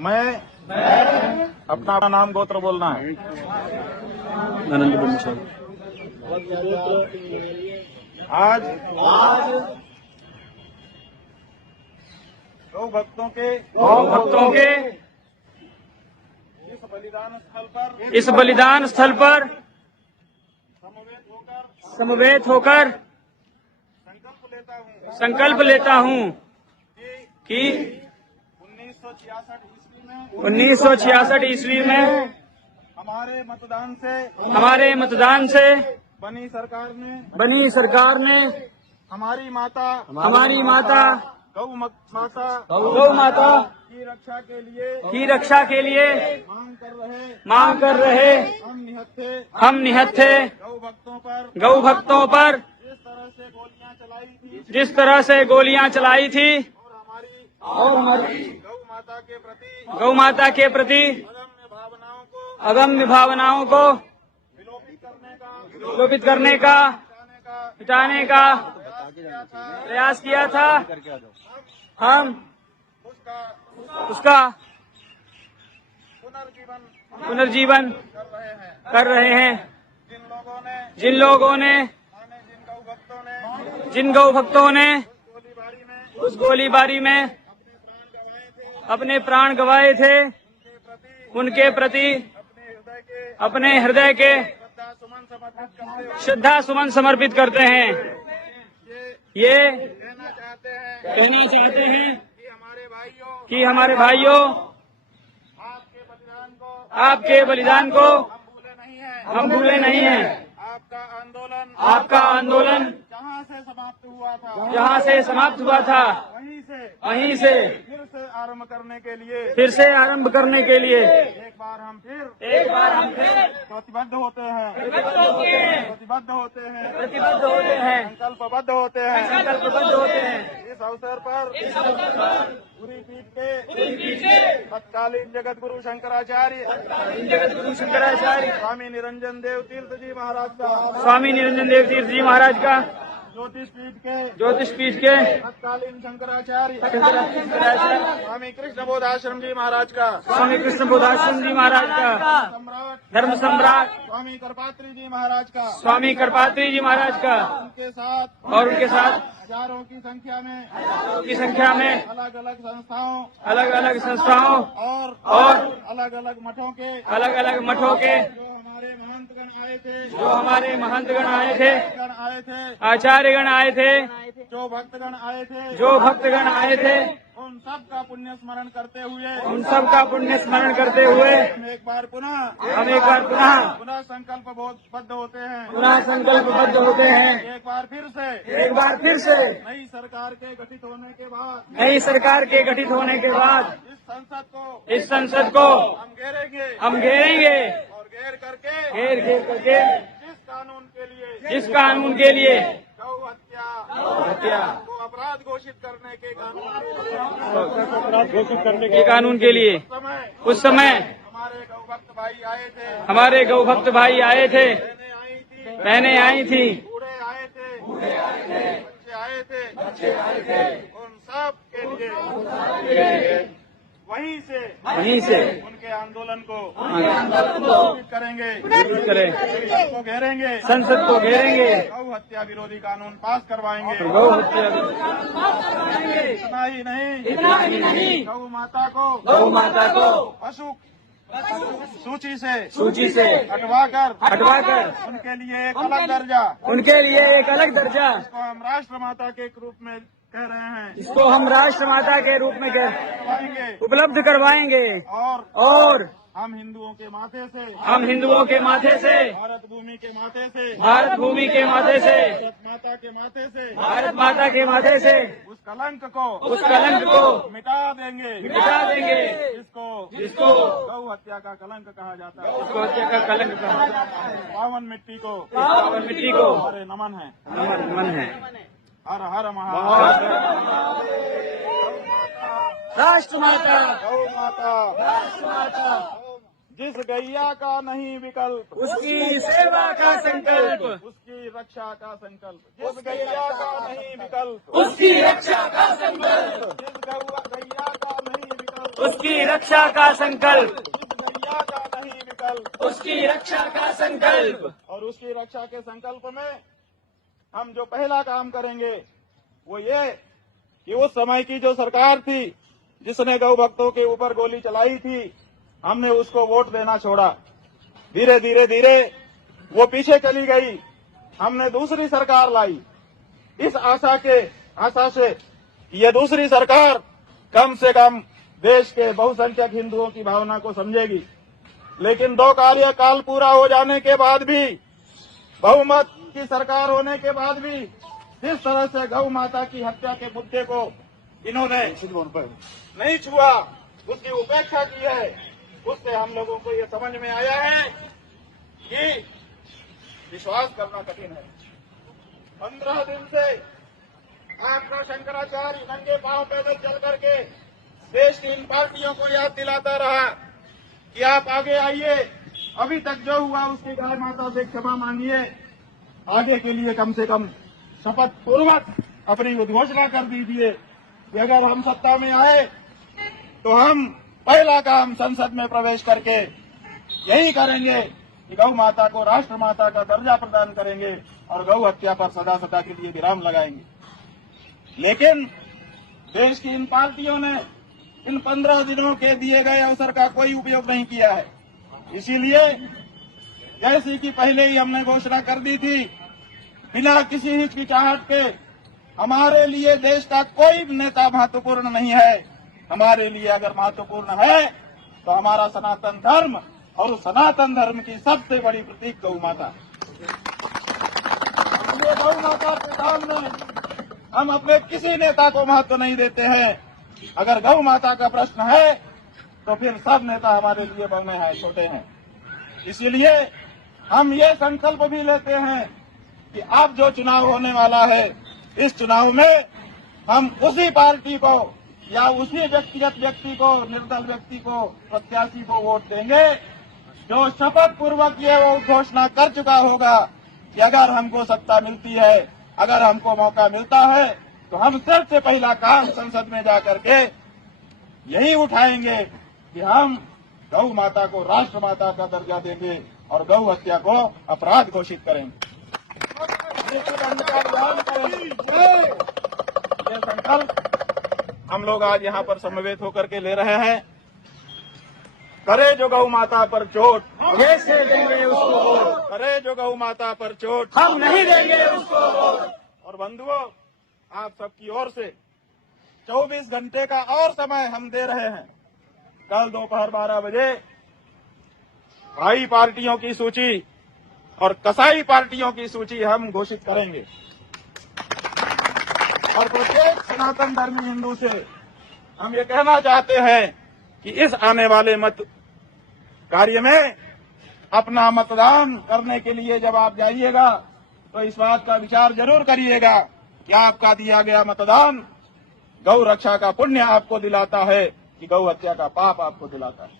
मैं अपना नाम गोत्र बोलना है। आज गौ भक्तों के इस बलिदान स्थल पर समवेत होकर संकल्प लेता हूँ कि 1966 ईस्वी में हमारे मतदान से बनी सरकार ने हमारी माता गौ माता की रक्षा के लिए मांग कर रहे हम निहत्थे थे। गौ भक्तों पर जिस तरह से गोलियां चलाई थी और हमारी गौ माता के प्रति अगम्य भावनाओं को विलोपित करने का मिटाने का प्रयास किया था। हम उसका पुनर्जीवन कर रहे हैं। जिन गौ भक्तों ने उस गोलीबारी में अपने प्राण गंवाए थे, उनके प्रति अपने हृदय के श्रद्धा सुमन समर्पित करते हैं। ये कहना चाहते हैं कि हमारे भाइयों, आपके बलिदान को हम भूले नहीं हैं। आपका आंदोलन जहाँ से समाप्त हुआ था वहीं से फिर से आरंभ करने के लिए एक बार हम फिर प्रतिबद्ध होते हैं संकल्पबद्ध होते हैं। इस अवसर पर पूरी पीठ के तत्कालीन जगत गुरु शंकराचार्य स्वामी निरंजन देव तीर्थ जी महाराज का ज्योतिष पीठ के तत्कालीन शंकराचार्य स्वामी कृष्ण बोधाश्रम जी महाराज का धर्म सम्राट स्वामी करपात्री जी महाराज का उनके साथ हजारों की संख्या में अलग अलग संस्थाओं और अलग अलग मठों के जो हमारे महंतगण आए थे, आचार्यगण आए थे, जो भक्तगण आए थे, उन सब का पुण्य स्मरण करते हुए हम एक बार पुनः संकल्पबद्ध होते हैं। एक बार फिर से नई सरकार के गठित होने के बाद इस संसद को हम घेरेंगे और घेर करके जिस कानून के लिए गौ हत्या को अपराध घोषित करने के कानून के लिए उस समय हमारे गौ भक्त भाई आए थे, बहनें आई थी, बच्चे आए थे। उन सब के लिए वहीं से उनके आंदोलन को करेंगे, संसद को घेरेंगे, गौ हत्या विरोधी कानून पास करवाएंगे। इतना ही नहीं गौ माता को पशु सूची से हटवाकर उनके लिए एक अलग दर्जा इसको हम राष्ट्र माता के रूप में कह रहे हैं, इसको हम राष्ट्र माता के रूप में उपलब्ध करवाएंगे। और हम हिंदुओं के माथे से भारत भूमि के माथे से भारत माता के माथे से उस कलंक को मिटा देंगे जिसको गौ हत्या का कलंक कहा जाता है। उसको हत्या का कलंक कहा जाता है। पावन मिट्टी को हमारे नमन है। हर हर महादेव। राष्ट्र माता गौ माता राष्ट्र माता, जिस गैया का नहीं विकल्प उसकी सेवा का संकल्प, उसकी रक्षा का संकल्प। जिस गैया का नहीं विकल्प उसकी रक्षा का संकल्प। जिस गैया का नहीं विकल्प उसकी रक्षा का संकल्प, नैया का नहीं विकल्प। उसकी रक्षा का संकल्प। और उसकी रक्षा के संकल्प में हम जो पहला काम करेंगे वो ये कि उस समय की जो सरकार थी जिसने गौ भक्तों के ऊपर गोली चलाई थी, हमने उसको वोट देना छोड़ा। धीरे धीरे धीरे वो पीछे चली गई। हमने दूसरी सरकार लाई इस आशा से कि ये दूसरी सरकार कम से कम देश के बहुसंख्यक हिंदुओं की भावना को समझेगी। लेकिन 2 कार्यकाल पूरा हो जाने के बाद भी, बहुमत की सरकार होने के बाद भी जिस तरह से गौ माता की हत्या के मुद्दे को इन्होंने नहीं छुआ, उसकी उपेक्षा की है, उससे हम लोगों को ये समझ में आया है कि विश्वास करना कठिन है। 15 दिन से आपका शंकराचार्य नंगे पांव पैदल चल करके देश की इन पार्टियों को याद दिलाता रहा कि आप आगे आइए, अभी तक जो हुआ उसकी गाय माता से क्षमा मांगिए, आगे के लिए कम से कम शपथ पूर्वक अपनी उद्घोषणा कर दीजिए कि अगर हम सत्ता में आए तो हम पहला काम संसद में प्रवेश करके यही करेंगे कि गौ माता को राष्ट्र माता का दर्जा प्रदान करेंगे और गौ हत्या पर सदा सदा के लिए विराम लगाएंगे। लेकिन देश की इन पार्टियों ने इन 15 दिनों के दिए गए अवसर का कोई उपयोग नहीं किया है। इसीलिए जैसे कि पहले ही हमने घोषणा कर दी थी, बिना किसी हिचकिचाहट के, हमारे लिए देश का कोई नेता महत्वपूर्ण नहीं है। हमारे लिए अगर महत्वपूर्ण है तो हमारा सनातन धर्म, और उस सनातन धर्म की सबसे बड़ी प्रतीक गौ माता। इसलिए गौ माता के सामने हम अपने किसी नेता को महत्व नहीं देते हैं। अगर गौ माता का प्रश्न है तो फिर सब नेता हमारे लिए बने हैं, छोटे हैं। इसीलिए हम ये संकल्प भी लेते हैं कि अब जो चुनाव होने वाला है, इस चुनाव में हम उसी पार्टी को या उसी व्यक्तिगत व्यक्ति को, निर्दल व्यक्ति को, प्रत्याशी को वोट देंगे जो शपथ पूर्वक ये वो घोषणा कर चुका होगा कि अगर हमको सत्ता मिलती है, अगर हमको मौका मिलता है तो हम सबसे पहला काम संसद में जाकर के यही उठाएंगे कि हम गौ माता को राष्ट्र माता का दर्जा देंगे और गौ हत्या को अपराध घोषित करेंगे। ये संकल्प हम लोग आज यहाँ पर समवेत होकर के ले रहे हैं। करे जो गौ माता पर चोट, कैसे देंगे उसको वोट? करे जो गौ माता पर चोट, हम नहीं देंगे उसको वोट। और बंधुओं, आप सबकी ओर से 24 घंटे का और समय हम दे रहे हैं। कल दोपहर 12 बजे भाई पार्टियों की सूची और कसाई पार्टियों की सूची हम घोषित करेंगे और प्रत्येक सनातन धर्मी हिंदू से हम ये कहना चाहते हैं कि इस आने वाले मत कार्य में अपना मतदान करने के लिए जब आप जाइएगा तो इस बात का विचार जरूर करिएगा कि आपका दिया गया मतदान गौ रक्षा का पुण्य आपको दिलाता है कि गौ हत्या का पाप आपको दिलाता है।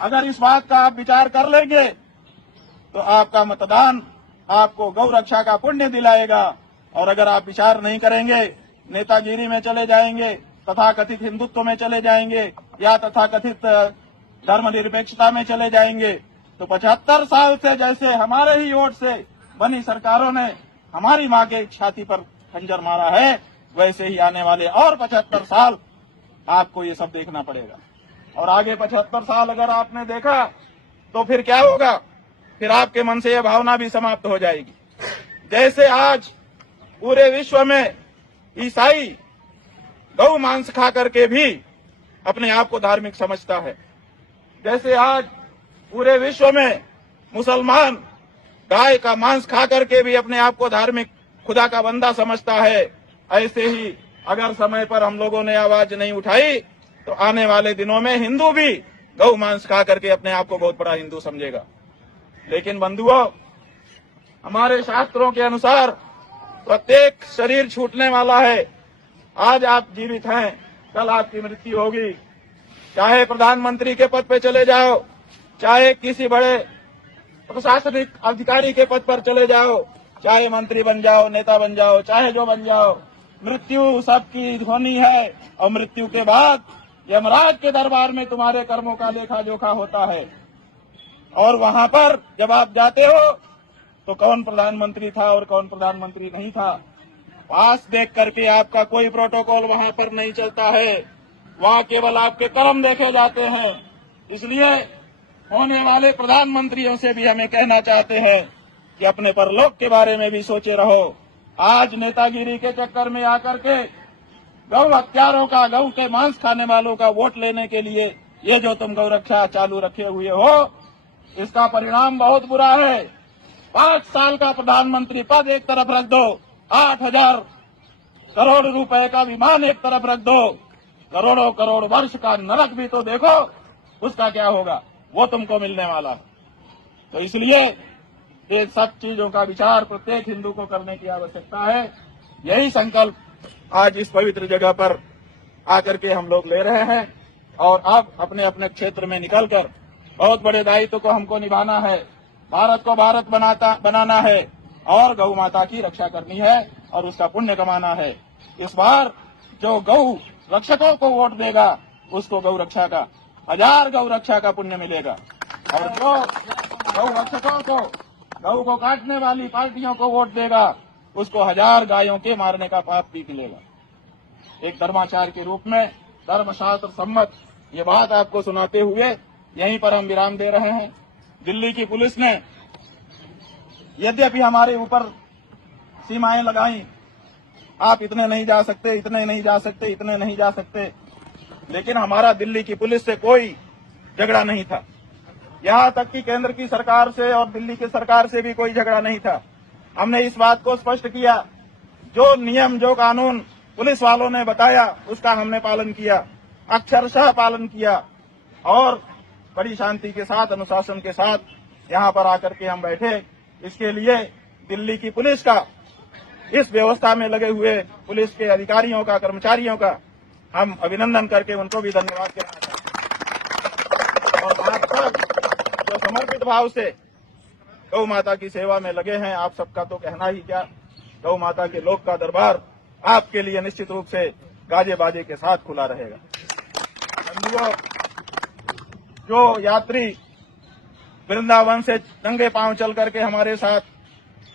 अगर इस बात का आप विचार कर लेंगे तो आपका मतदान आपको गौ रक्षा का पुण्य दिलाएगा। और अगर आप विचार नहीं करेंगे, नेतागिरी में चले जाएंगे, तथाकथित हिंदुत्व में चले जाएंगे या तथाकथित धर्मनिरपेक्षता में चले जाएंगे, तो 75 साल से जैसे हमारे ही वोट से बनी सरकारों ने हमारी मां के छाती पर खंजर मारा है, वैसे ही आने वाले और 75 साल आपको ये सब देखना पड़ेगा। और आगे 75 साल अगर आपने देखा तो फिर क्या होगा? फिर आपके मन से यह भावना भी समाप्त हो जाएगी। जैसे आज पूरे विश्व में ईसाई गौ मांस खा करके भी अपने आप को धार्मिक समझता है, जैसे आज पूरे विश्व में मुसलमान गाय का मांस खा करके भी अपने आप को धार्मिक खुदा का बंदा समझता है, ऐसे ही अगर समय पर हम लोगों ने आवाज नहीं उठाई तो आने वाले दिनों में हिंदू भी गौ मांस खा करके अपने आप को बहुत बड़ा हिंदू समझेगा। लेकिन बंधुओं, हमारे शास्त्रों के अनुसार प्रत्येक शरीर छूटने वाला है। आज आप जीवित हैं, कल आपकी मृत्यु होगी। चाहे प्रधानमंत्री के पद पे चले जाओ, चाहे किसी बड़े प्रशासनिक अधिकारी के पद पर चले जाओ, चाहे मंत्री बन जाओ, नेता बन जाओ, चाहे जो बन जाओ, मृत्यु सबकी होनी है। और मृत्यु के बाद यमराज के दरबार में तुम्हारे कर्मों का लेखा जोखा होता है। और वहां पर जब आप जाते हो तो कौन प्रधानमंत्री था और कौन प्रधानमंत्री नहीं था, पास देख करके आपका कोई प्रोटोकॉल वहां पर नहीं चलता है। वहां केवल आपके कर्म देखे जाते हैं। इसलिए होने वाले प्रधानमंत्रियों से भी हमें कहना चाहते हैं कि अपने परलोक के बारे में भी सोचे रहो। आज नेतागिरी के चक्कर में आकर के गौ हत्यारों का, गौ के मांस खाने वालों का वोट लेने के लिए ये जो तुम गौ रक्षा चालू रखे हुए हो, इसका परिणाम बहुत बुरा है। 5 साल का प्रधानमंत्री पद एक तरफ रख दो, 8,000 करोड़ रुपए का विमान एक तरफ रख दो, करोड़ों करोड़ वर्ष का नरक भी तो देखो, उसका क्या होगा, वो तुमको मिलने वाला है। तो इसलिए ये सब चीजों का विचार प्रत्येक हिंदू को करने की आवश्यकता है। यही संकल्प आज इस पवित्र जगह पर आकर के हम लोग ले रहे हैं और अब अपने अपने क्षेत्र में निकलकर बहुत बड़े दायित्व को हमको निभाना है। भारत को भारत बनाना है और गौ माता की रक्षा करनी है और उसका पुण्य कमाना है। इस बार जो गौ रक्षकों को वोट देगा उसको गौ रक्षा का 1000 गौ रक्षा का पुण्य मिलेगा और जो गौ रक्षकों को, गौ को काटने वाली पार्टियों को वोट देगा उसको 1000 गायों के मारने का पाप भी मिलेगा। एक धर्माचार्य के रूप में धर्मशास्त्र सम्मत ये बात आपको सुनाते हुए यहीं पर हम विराम दे रहे हैं। दिल्ली की पुलिस ने यद्यपि हमारे ऊपर सीमाएं लगाई, आप इतने नहीं जा सकते, इतने नहीं जा सकते, इतने नहीं जा सकते, लेकिन हमारा दिल्ली की पुलिस से कोई झगड़ा नहीं था। यहां तक कि केंद्र की सरकार से और दिल्ली की सरकार से भी कोई झगड़ा नहीं था। हमने इस बात को स्पष्ट किया, जो नियम जो कानून पुलिस वालों ने बताया उसका हमने पालन किया, अक्षरशः पालन किया और बड़ी शांति के साथ, अनुशासन के साथ यहां पर आकर के हम बैठे। इसके लिए दिल्ली की पुलिस का, इस व्यवस्था में लगे हुए पुलिस के अधिकारियों का, कर्मचारियों का हम अभिनंदन करके उनको भी धन्यवाद कहना चाहते हैं। और आप सब जो समर्पित भाव से गौ माता की सेवा में लगे हैं, आप सबका तो कहना ही क्या, गौ माता के लोक का दरबार आपके लिए निश्चित रूप से गाजे बाजे के साथ खुला रहेगा। बंधुओं, जो यात्री वृंदावन से नंगे पांव चल करके हमारे साथ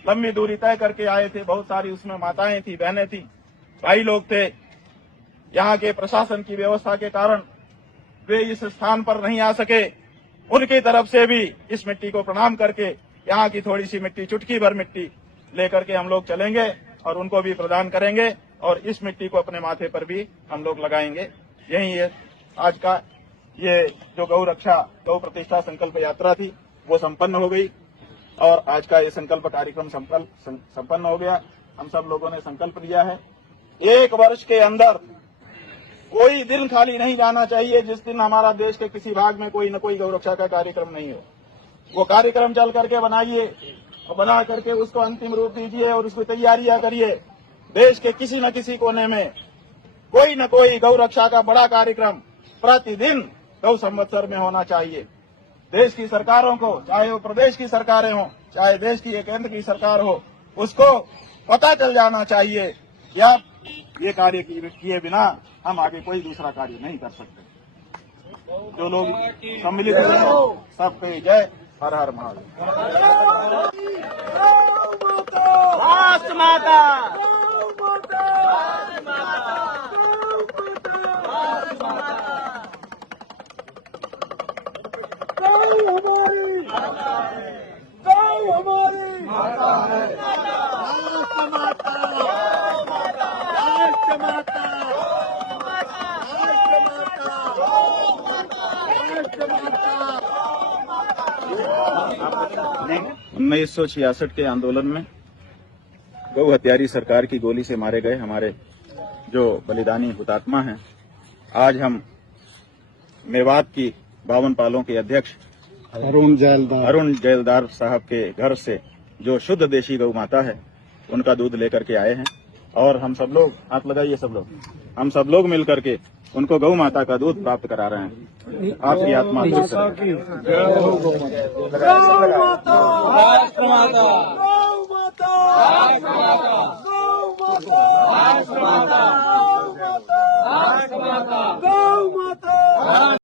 लंबी दूरी तय करके आए थे, बहुत सारी उसमें माताएं थी, बहनें थी, भाई लोग थे। यहाँ के प्रशासन की व्यवस्था के कारण वे इस स्थान पर नहीं आ सके। उनकी तरफ से भी इस मिट्टी को प्रणाम करके यहाँ की थोड़ी सी मिट्टी, चुटकी भर मिट्टी लेकर के हम लोग चलेंगे और उनको भी प्रदान करेंगे और इस मिट्टी को अपने माथे पर भी हम लोग लगाएंगे। यही है आज का ये जो गौ रक्षा, गौ प्रतिष्ठा संकल्प यात्रा थी वो संपन्न हो गई और आज का ये संकल्प कार्यक्रम संपन्न हो गया। हम सब लोगों ने संकल्प लिया है, 1 वर्ष के अंदर कोई दिन खाली नहीं जाना चाहिए जिस दिन हमारा देश के किसी भाग में कोई न कोई गौ रक्षा का कार्यक्रम नहीं हो। वो कार्यक्रम चल करके बनाइए और बना करके उसको अंतिम रूप दीजिए और उसकी तैयारियां करिए। देश के किसी न किसी कोने में कोई न कोई गौ रक्षा का बड़ा कार्यक्रम प्रतिदिन गौ संवत्सर में होना चाहिए। देश की सरकारों को, चाहे वो प्रदेश की सरकारें हो, चाहे देश की केंद्र की सरकार हो, उसको पता चल जाना चाहिए कि आप ये कार्य किए बिना हम आगे कोई दूसरा कार्य नहीं कर सकते। जो लोग सम्मिलित हुए सबके जय, हर हर महादेव। राष्ट्र माता, उन्नीस 1966 के आंदोलन में गौ हत्यारी सरकार की गोली से मारे गए हमारे जो बलिदानी हुतात्मा हैं, आज हम मेवात की 52 पालों के अध्यक्ष अरुण जैलदार साहब के घर से जो शुद्ध देशी गौ माता है उनका दूध लेकर के आए हैं और हम सब लोग, हाथ लगाइए सब लोग, हम सब लोग मिल करके उनको गौ माता का दूध प्राप्त करा रहे हैं। आपकी आत्मा खुश रहे। गौ माता भारत